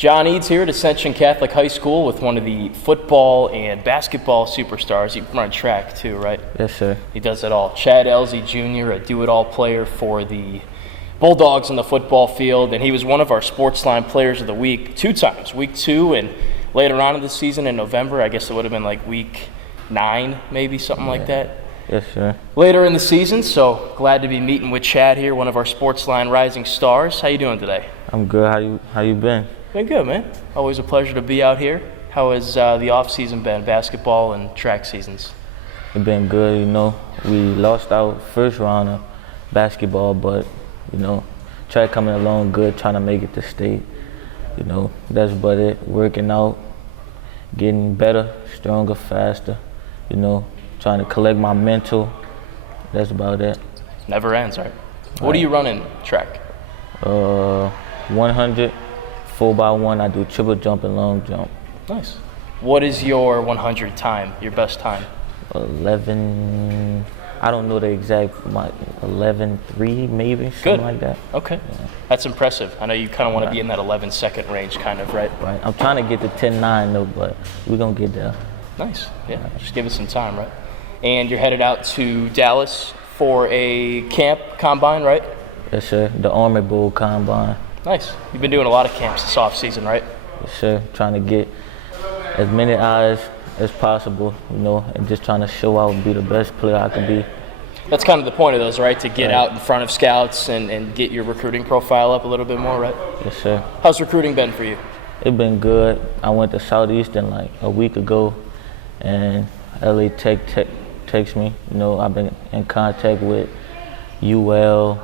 John Eads here at Ascension Catholic High School with one of the football and basketball superstars. You run track too, right? Yes, sir. He does it all. Chad Elzy Jr., a do-it-all player for the Bulldogs on the football field, and he was one of our Sportsline Players of the Week 2 times. Week 2 and later on in the season in November. I guess it would have been like week 9, maybe, something like that. Yes, sir. Later in the season, so glad to be meeting with Chad here, one of our Sportsline Rising Stars. How you doing today? I'm good. How you been? Been good, man. Always a pleasure to be out here. How has the off-season been, basketball and track seasons? It's been good, We lost our first round of basketball, but, track coming along good, trying to make it to state. That's about it. Working out, getting better, stronger, faster, trying to collect my mental. That's about it. Never ends, right? What do you run in track? 100, 4x1. I do triple jump and long jump. Nice. What is your 100 time, your best time? 11, I don't know the exact, 11.3 maybe, something like that. Okay. Yeah. That's impressive. I know you kind of want to be in that 11-second range kind of, right? Right. I'm trying to get to 10.9 though, but we're going to get there. Nice. Yeah. Just give it some time, right? And you're headed out to Dallas for a camp combine, right? Yes, sir. The Army Bowl combine. Nice. You've been doing a lot of camps this off season, right? Yes, sir. Trying to get as many eyes as possible, and just trying to show out and be the best player I can be. That's kind of the point of those, right? To get out in front of scouts and get your recruiting profile up a little bit more, right? Yes, sir. How's recruiting been for you? It's been good. I went to Southeastern like a week ago, and LA Tech texted me. I've been in contact with UL.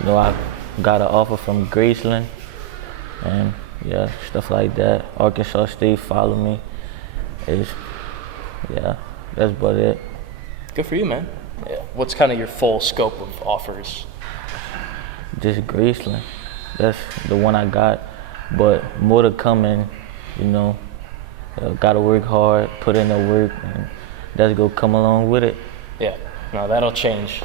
I got an offer from Graceland, and stuff like that. Arkansas State followed me. That's about it. Good for you, man. Yeah. What's kind of your full scope of offers? Just Graceland. That's the one I got, but more to come in. Gotta work hard, put in the work, and that's gonna come along with it. Yeah, no, that'll change.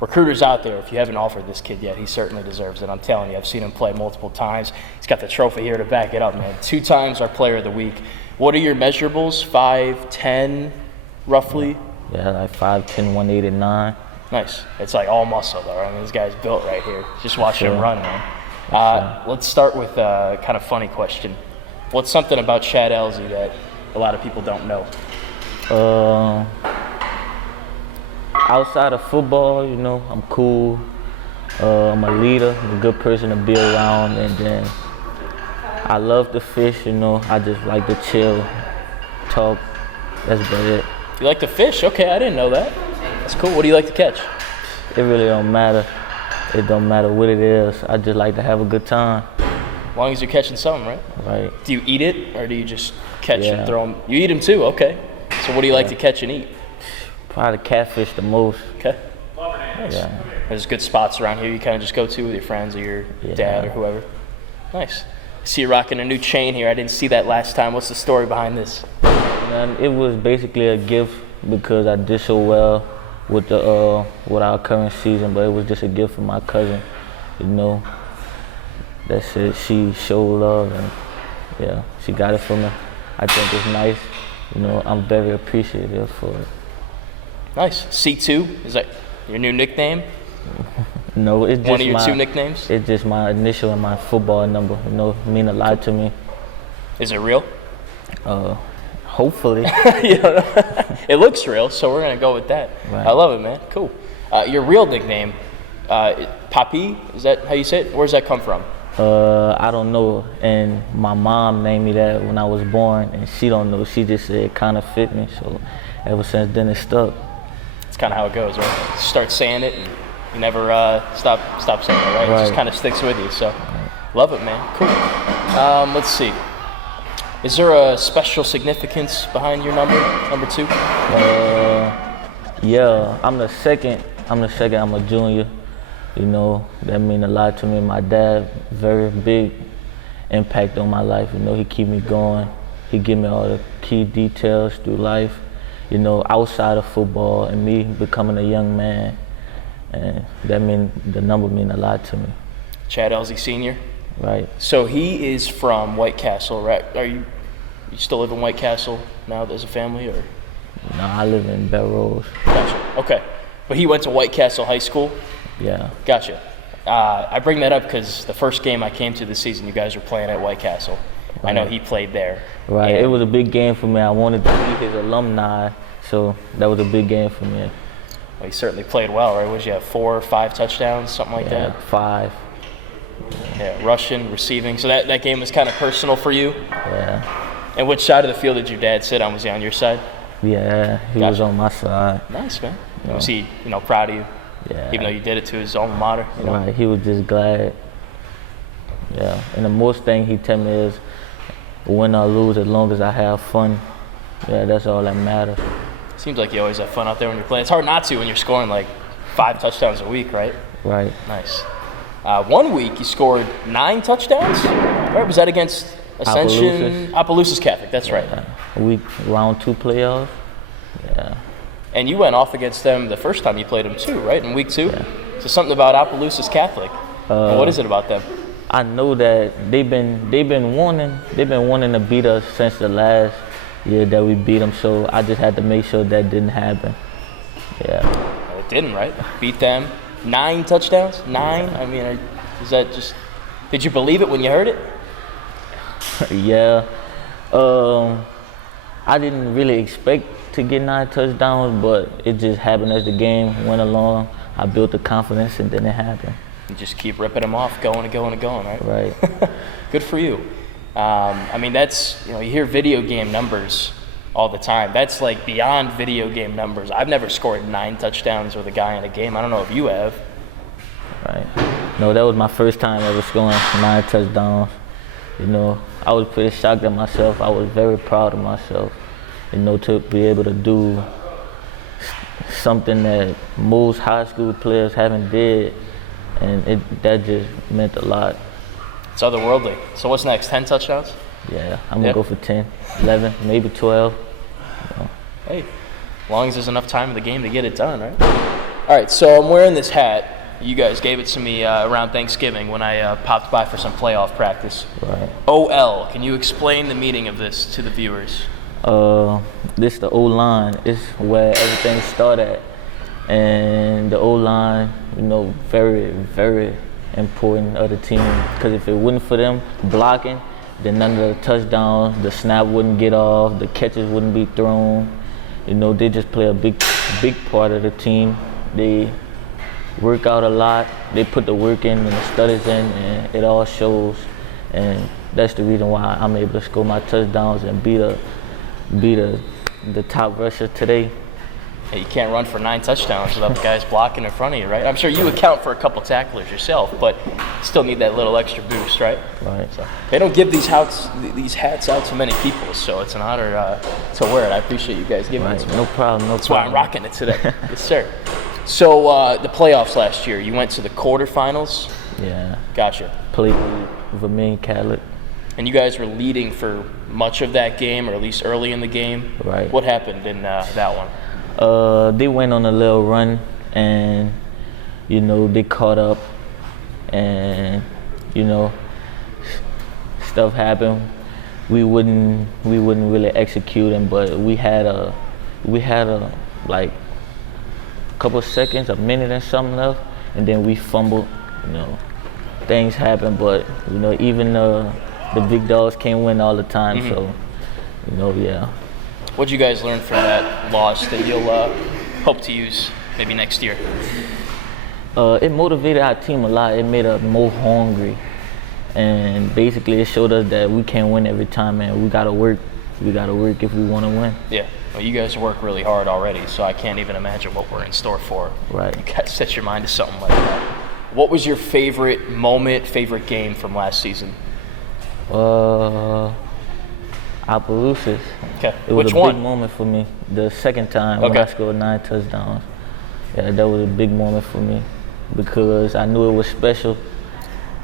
Recruiters out there, if you haven't offered this kid yet, he certainly deserves it. I'm telling you, I've seen him play multiple times. He's got the trophy here to back it up, man. 2 times our Player of the Week. What are your measurables? 5'10", roughly? Yeah, like 5'10", 189. Nice. It's like all muscle, though. I mean, this guy's built right here. Just watch him run, man. Let's start with a kind of funny question. What's something about Chad Elzy that a lot of people don't know? Outside of football, I'm cool. I'm a leader. I'm a good person to be around, and then I love to fish. I just like to chill, talk. That's about it. You like to fish? Okay, I didn't know that. That's cool. What do you like to catch? It really don't matter. It don't matter what it is. I just like to have a good time. As long as you're catching something, right? Right. Do you eat it, or do you just catch and throw them? You eat them too, okay. So what do you like to catch and eat? Probably catfish the most. Okay. Nice. Yeah. There's good spots around here you kind of just go to with your friends or your dad or whoever. Nice. I see you rocking a new chain here. I didn't see that last time. What's the story behind this? And it was basically a gift because I did so well with our current season, but it was just a gift from my cousin. That's it. She showed love, and she got it for me. I think it's nice. I'm very appreciative for it. Nice. C2, is that your new nickname? No, it's just one of your 2 nicknames? It's just my initial and my football number. Mean a lot to me. Is it real? Hopefully. It looks real, so we're gonna go with that. Right. I love it, man. Cool. Your real nickname, Papi, is that how you say it? Where's that come from? I don't know, and my mom named me that when I was born, and she don't know. She just said it kind of fit me, so ever since then it stuck. It's kind of how it goes, right? Start saying it, and you never stop saying it, right? It just kind of sticks with you. So, love it, man. Cool. Let's see. Is there a special significance behind your number 2? Yeah, I'm the second. I'm a junior. That mean a lot to me. My dad, very big impact on my life. He keep me going. He give me all the key details through life. Outside of football and me becoming a young man, and the number mean a lot to me. Chad Elzy Sr. Right. So he is from White Castle, right? You still live in White Castle now as a family, or? No, I live in Belrose. Gotcha. Okay. But he went to White Castle High School? Yeah. Gotcha. I bring that up because the first game I came to this season, you guys were playing at White Castle. Right. I know he played there. Right. It was a big game for me. I wanted to be his alumni, so that was a big game for me. Well, he certainly played well, right? Was you have 4 or 5 touchdowns, something like that? 5. Yeah, rushing, receiving. So that game was kind of personal for you? Yeah. And which side of the field did your dad sit on? Was he on your side? Yeah, he was on my side. Nice, man. Was he, proud of you? Yeah. Even though you did it to his alma mater, Right, he was just glad. Yeah, and the most thing he tell me is, win or lose, as long as I have fun, yeah, that's all that matters. Seems like you always have fun out there when you're playing. It's hard not to when you're scoring like 5 touchdowns a week, right? Right. Nice. 1 week you scored 9 touchdowns. Right? Was that against Ascension? Opelousas Catholic. That's right. Week round 2 playoffs. Yeah. And you went off against them the first time you played them too, right? In week 2. Yeah. So something about Opelousas Catholic. What is it about them? I know that they've been wanting to beat us since the last year that we beat them. So I just had to make sure that didn't happen. Yeah. Well, it didn't, right? Beat them. 9 touchdowns? 9? I mean, is that just? Did you believe it when you heard it? Yeah. I didn't really expect to get 9 touchdowns, but it just happened as the game went along. I built the confidence, and then it happened. You just keep ripping them off, going and going and going, right? Right. Good for you. I mean, that's, you hear video game numbers all the time. That's like beyond video game numbers. I've never scored 9 touchdowns with a guy in a game. I don't know if you have. Right. No, that was my first time ever scoring 9 touchdowns. I was pretty shocked at myself. I was very proud of myself, to be able to do something that most high school players haven't did, and that just meant a lot. It's otherworldly. So what's next, 10 touchdowns? Yeah, I'm going to go for 10, 11, maybe 12. Hey, as long as there's enough time in the game to get it done, right? All right, so I'm wearing this hat. You guys gave it to me around Thanksgiving when I popped by for some playoff practice. Right. OL, can you explain the meaning of this to the viewers? This the O-line. It's where everything started. And the O-line, very, very important of the team. Because if it wasn't for them blocking, then none of the touchdowns, the snap wouldn't get off, the catches wouldn't be thrown. They just play a big part of the team. They work out a lot. They put the work in and the studies in, and it all shows. And that's the reason why I'm able to score my touchdowns and be the top rusher today. Hey, you can't run for 9 touchdowns without the guys blocking in front of you, right? I'm sure you account for a couple tacklers yourself, but still need that little extra boost, right? Right. So they don't give these hats out to many people, so it's an honor to wear it. I appreciate you guys giving it to me. No problem. That's why I'm rocking it today. Yes, sir. So the playoffs last year, you went to the quarterfinals? Yeah. Gotcha. Played with Ascension Catholic. And you guys were leading for much of that game, or at least early in the game. Right. What happened in that one? They went on a little run, and they caught up, and stuff happened. We wouldn't really execute them, but we had a like couple seconds, a minute and something left, and then we fumbled. Things happen, but even the big dogs can't win all the time. Mm-hmm. So yeah. What'd you guys learn from that loss that you'll hope to use maybe next year? It motivated our team a lot. It made us more hungry, and basically it showed us that we can't win every time, and we gotta work. We gotta work if we want to win. Yeah. Well, you guys work really hard already, so I can't even imagine what we're in store for. Right. You guys set your mind to something like that. What was your favorite moment, favorite game from last season? Opelousas. Okay. It was Which a one? big moment for me. The second time when I scored 9 touchdowns. Yeah, that was a big moment for me because I knew it was special.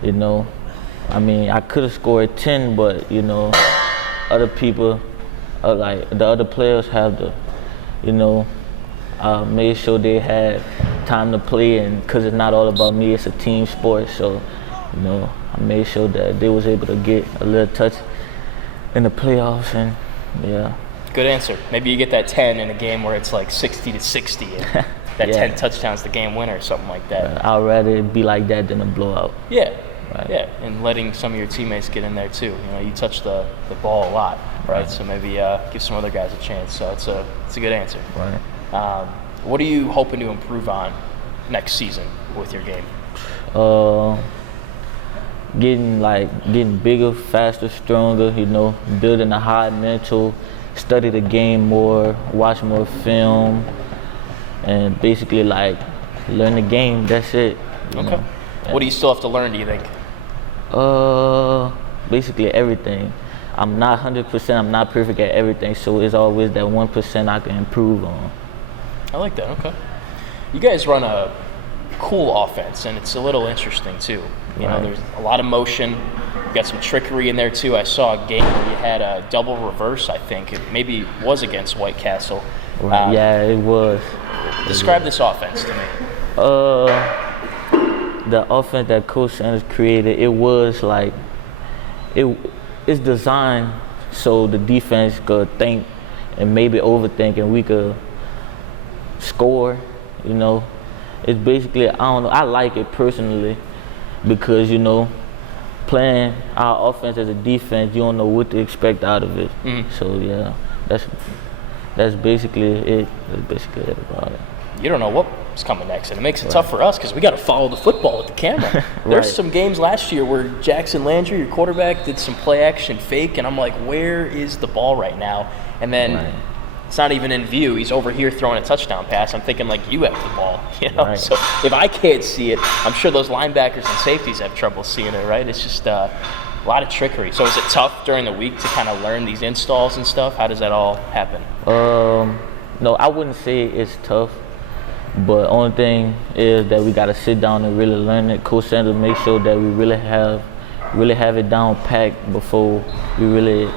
I mean, I could have scored 10, but other people, like the other players, have to, made sure they had time to play, and because it's not all about me, it's a team sport. So, I made sure that they was able to get a little touch in the playoffs, and yeah. Good answer. Maybe you get that 10 in a game where it's like 60-60, and that 10 touchdowns the game winner or something like that. I'd rather it be like that than a blowout. Yeah. Right. Yeah, and letting some of your teammates get in there too. You know, you touch the ball a lot, right? So maybe give some other guys a chance. So it's a good answer. Right. What are you hoping to improve on next season with your game? Getting bigger, faster, stronger. You know, building a high mental, study the game more, watch more film, and basically like learn the game. That's it. You know? Yeah. What do you still have to learn, do you think? Basically everything. I'm not 100%, I'm not perfect at everything, so it's always that 1% I can improve on. I like that, okay. You guys run a cool offense, and it's a little interesting too. You know, there's a lot of motion. You got some trickery in there too. I saw a game where you had a double reverse, I think. It maybe was against White Castle. Yeah, it was. Describe this offense to me. The offense that Coach Sanders created, it was like, it's designed so the defense could think and maybe overthink and we could score, you know. It's basically, I don't know, I like it personally because, you know, playing our offense as a defense, you don't know what to expect out of it. So yeah, that's basically it. That's basically it about it. You don't know what's coming next, and it makes it tough for us because we got to follow the football with the camera. There's some games last year where Jackson Landry, your quarterback, did some play action fake, and I'm like, where is the ball right now? And then it's not even in view. He's over here throwing a touchdown pass. I'm thinking like you have the ball, you know. So if I can't see it, I'm sure those linebackers and safeties have trouble seeing it, right? It's just a lot of trickery. So is it tough during the week to kind of learn these installs and stuff? How does that all happen? No, I wouldn't say it's tough. But only thing is that we got to sit down and really learn it. Coach Sanders make sure that we really have it down packed before we really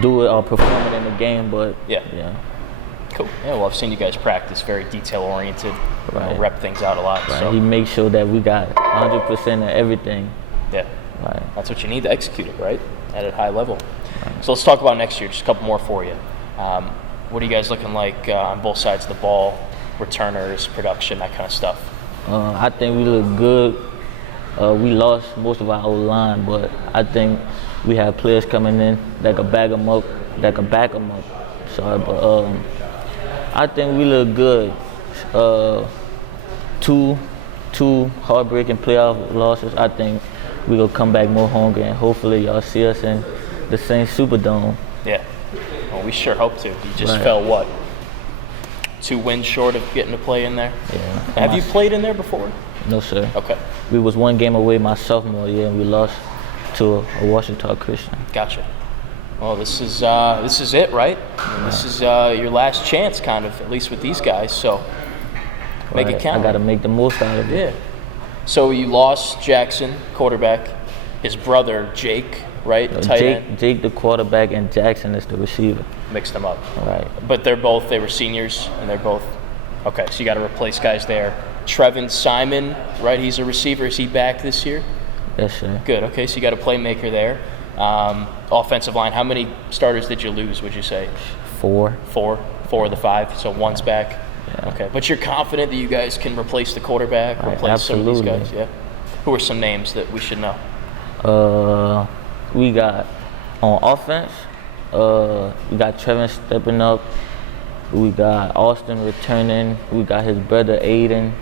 do it or perform it in the game. But yeah. Cool. Yeah, well, I've seen you guys practice very detail oriented, you know, rep things out a lot. Right. So he makes sure that we got 100% of everything. Yeah. Right. That's what you need to execute it, right? At a high level. So let's talk about next year. Just a couple more for you. What are you guys looking like on both sides of the ball? Returners, production, that kind of stuff. I think we look good. We lost most of our old line, but I think we have players coming in that can back them up. Sorry, but I think we look good. Two heartbreaking playoff losses. I think we gonna come back more hungry, and hopefully y'all see us in the same Superdome. Yeah. Well, we sure hope to. You just fell what? 2 wins short of getting to play in there? Yeah. Have you played in there before? No, sir. Okay. We was 1 game away my sophomore year, and we lost to a Washington Christian. Gotcha. Well, this is it, right? This is your last chance, kind of, at least with these guys. So make it count. I got to make the most out of it. Yeah. So you lost Jackson, quarterback. His brother Jake, right? Tight end. Jake the quarterback, and Jackson is the receiver. Mixed them up. Right. But they were seniors, and they're both, okay, so you got to replace guys there. Trevin Simon, right, he's a receiver. Is he back this year? Yes, sir. Good, okay, so you got a playmaker there. Offensive line, how many starters did you lose, would you say? 4. 4 of the 5, so one's back. Yeah. Okay, but you're confident that you guys can replace the quarterback, replace some of these guys, yeah? Who are some names that we should know? We got, on offense, we got Trevin stepping up. We got Austin returning. We got his brother Aiden.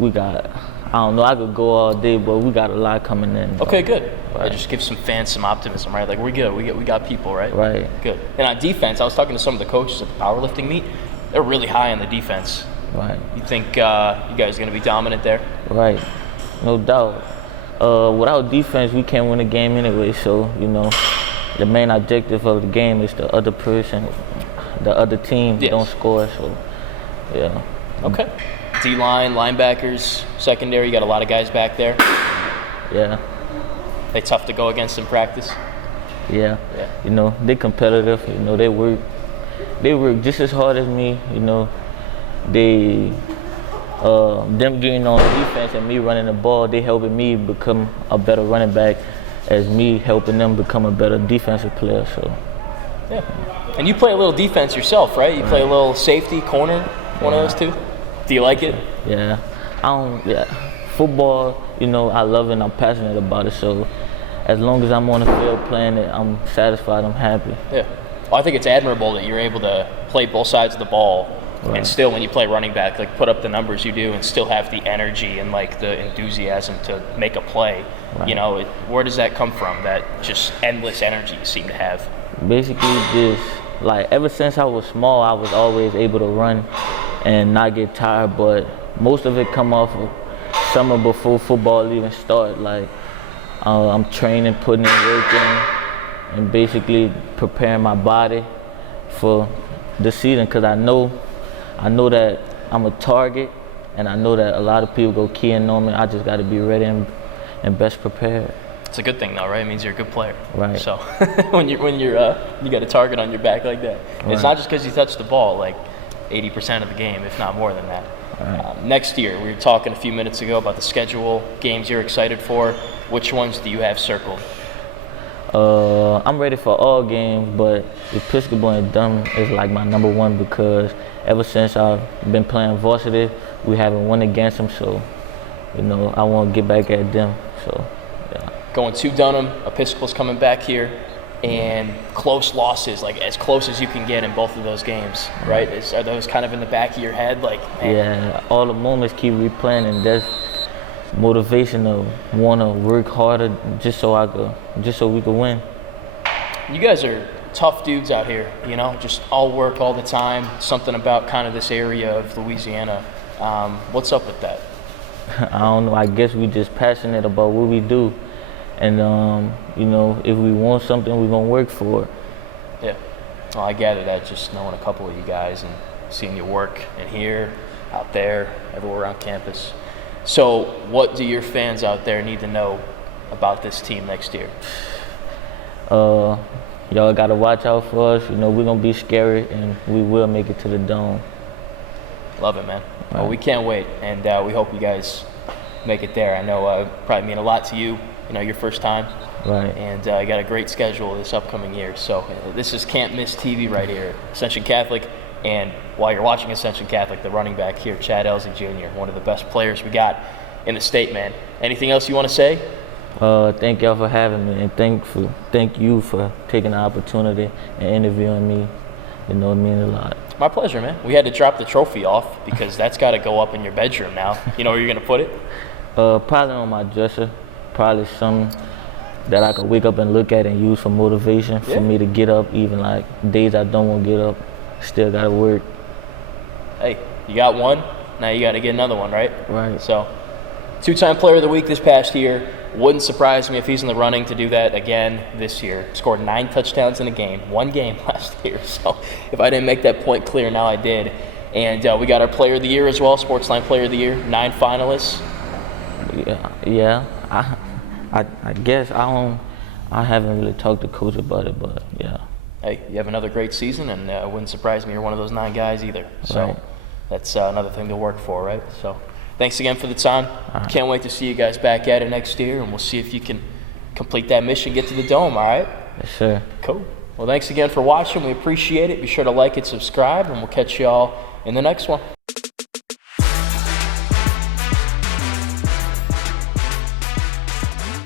We got, I don't know, I could go all day, but we got a lot coming in. Okay, good. Right. Just give some fans some optimism, right? Like, we're good. We got people, right? Right. Good. And on defense, I was talking to some of the coaches at the powerlifting meet. They're really high on the defense. Right. You think you guys are going to be dominant there? Right. No doubt. Without defense, we can't win a game anyway. So, you know, the main objective of the game is the other person, the other team don't score. So, yeah. Okay. D-line, linebackers, secondary, you got a lot of guys back there. Yeah. They tough to go against in practice? Yeah. You know, they competitive. You know, they work just as hard as me. You know, they them getting on defense and me running the ball, they helping me become a better running back as me helping them become a better defensive player. So. Yeah. And you play a little defense yourself, right? You play a little safety, corner, one of those two? Do you like it? Yeah. Football, I love it and I'm passionate about it. So as long as I'm on the field playing it, I'm satisfied, I'm happy. Yeah. Well, I think it's admirable that you're able to play both sides of the ball and still, when you play running back, like put up the numbers you do and still have the energy and like the enthusiasm to make a play. Right. Where does that come from, that just endless energy you seem to have? Basically just, ever since I was small, I was always able to run and not get tired, but most of it come off of summer before football even start. I'm training, putting in work in, and basically preparing my body for the season, because I know that I'm a target, and I know that a lot of people go key in on me. I just got to be ready and best prepared. It's a good thing, though, right? It means you're a good player. Right. So when you got a target on your back like that, it's not just because you touched the ball, 80% of the game, if not more than that. Right. Next year, we were talking a few minutes ago about the schedule, games you're excited for. Which ones do you have circled? I'm ready for all games, but Episcopal and Dunn is my number one, because ever since I've been playing varsity, we haven't won against them. So, I want to get back at them. So, yeah. Going to Dunham, Episcopal's coming back here, and close losses, as close as you can get in both of those games, right? Are those kind of in the back of your head, man? Yeah, all the moments keep replaying, and that's motivation to want to work harder just so we could win. You guys are tough dudes out here, just all work all the time. Something about kind of this area of Louisiana. What's up with that? I don't know. I guess we just passionate about what we do. And, if we want something, we're going to work for it. Yeah. Well, I gather that just knowing a couple of you guys and seeing you work in here, out there, everywhere on campus. So what do your fans out there need to know about this team next year? Y'all got to watch out for us. We're going to be scary, and we will make it to the Dome. Love it, man. Right. Well, we can't wait, and we hope you guys make it there. I know it probably mean a lot to you, your first time. Right. And you got a great schedule this upcoming year. So this is Can't Miss TV right here, Ascension Catholic. And while you're watching Ascension Catholic, the running back here, Chad Elzy Jr., one of the best players we got in the state, man. Anything else you want to say? Thank y'all for having me, and thank you for taking the opportunity and interviewing me. It means a lot. My pleasure, man. We had to drop the trophy off because that's got to go up in your bedroom now. You know where you're going to put it? Probably on my dresser. Probably some that I could wake up and look at and use for motivation for me to get up, even days I don't want to get up. Still got to work. Hey, you got one, now you got to get another one, right? Right. So, two-time player of the week this past year. Wouldn't surprise me if he's in the running to do that again this year. Scored 9 touchdowns in a game, one game last year. So if I didn't make that point clear, now I did. And we got our player of the year as well, Sportsline player of the year, 9 finalists. Yeah. I guess I haven't really talked to coach about it, but yeah. Hey, you have another great season, and it wouldn't surprise me you're one of those 9 guys either. So that's another thing to work for, right? So thanks again for the time. Can't wait to see you guys back at it next year, and we'll see if you can complete that mission, get to the Dome, all right? Yes, sir. Cool. Well, thanks again for watching. We appreciate it. Be sure to like and subscribe, and we'll catch you all in the next one.